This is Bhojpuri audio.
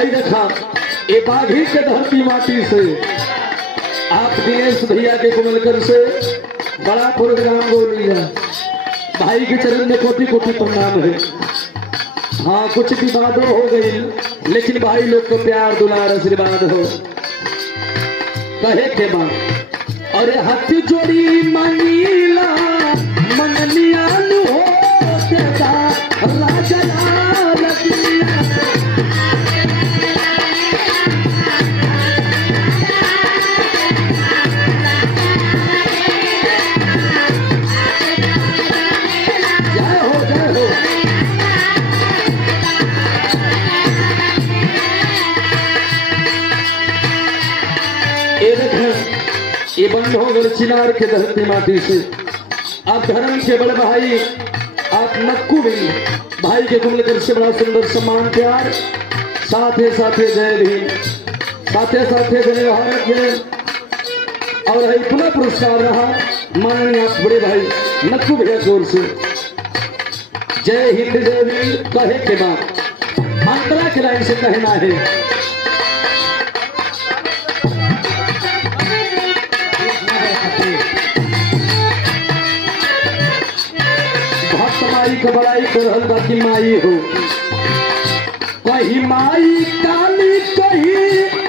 भाई देखा ये बाघी के धरती माटी से आप दिनेश भैया के कुमलकर से बड़ा प्रोग्राम बोली है। भाई के चरण में कोटि कोटि प्रणाम है। हाँ कुछ विवादों हो गई लेकिन भाई लोग को प्यार दुलार आशीर्वाद हो कहे के बाद और हाथ जोड़ी मांगीला मंगनिया हो देता राजा ये बंद हो गए चिनार के धरती माटी से। आप धर्म के बड़े भाई आप नक्कू भी भाई के कुमलकर से बड़ा सुंदर सम्मान प्यार साथे साथे जय भीम साथे साथे धन्यवाद और है पुनः पुरस्कार रहा माननीय आप बड़े भाई नक्कू भैया जोर से जय हिंद जय भीम कहे के बाद मंत्रा के लाइन से कहना है। माई का बड़ाई कर रहल बाकी माई हो कहीं माई काली कहीं